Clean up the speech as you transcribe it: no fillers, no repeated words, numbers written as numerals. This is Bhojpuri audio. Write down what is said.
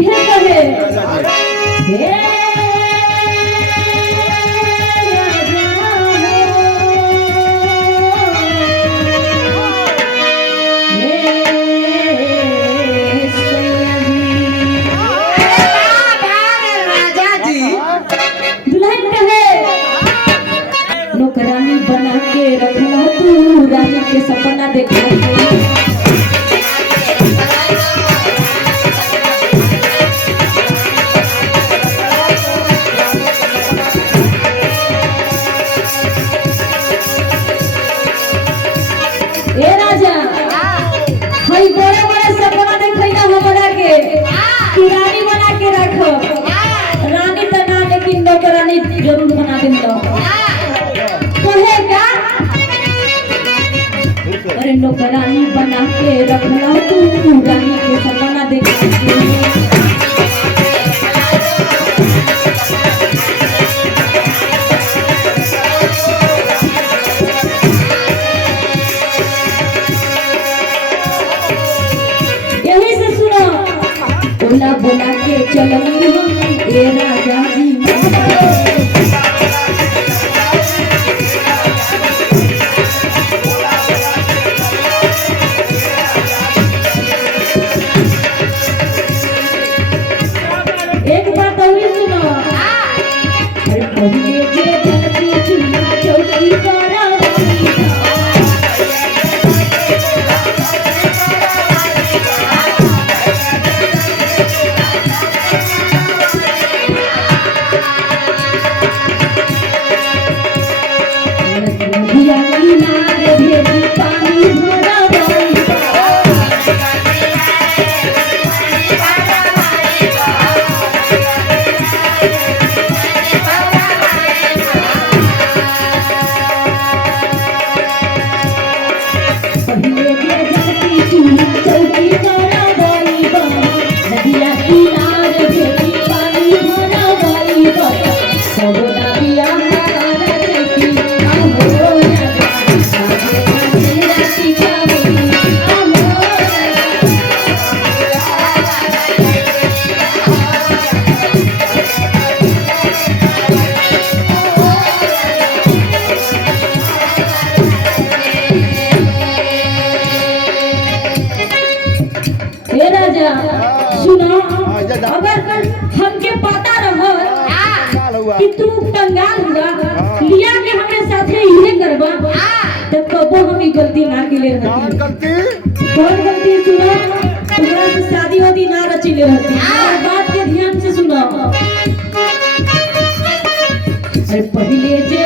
इहे कहे हे नौकरानी बना के रखना तू रानी के सपना देखा ए राजा हई बड़े बड़े सपना देखैला हमरा के कि रानी बना के रखो रानी त ना लेकिन नौकरानी जरूर बना देन तो कहेगा अरे नौकरानी बना के रखना तू रानी के सपना देखा यही से सुनो बोला बोला के चलनी हम ए राजा जी एक बात और सुनो अरे पहिले जे जल्दी चुना चौकी करा नदिया किनारे भेजी पानी भरा सुनो अगर हमके पता रह कि तू कंगाल हुआ लिया के हमरे साथे इहे करबा तो कबो हम ई गलती ना केले रहती कौन गलती सुनो तुम्हारा से शादी होती ना रचिले रहती बात के ध्यान से सुनो अरे पहिले जे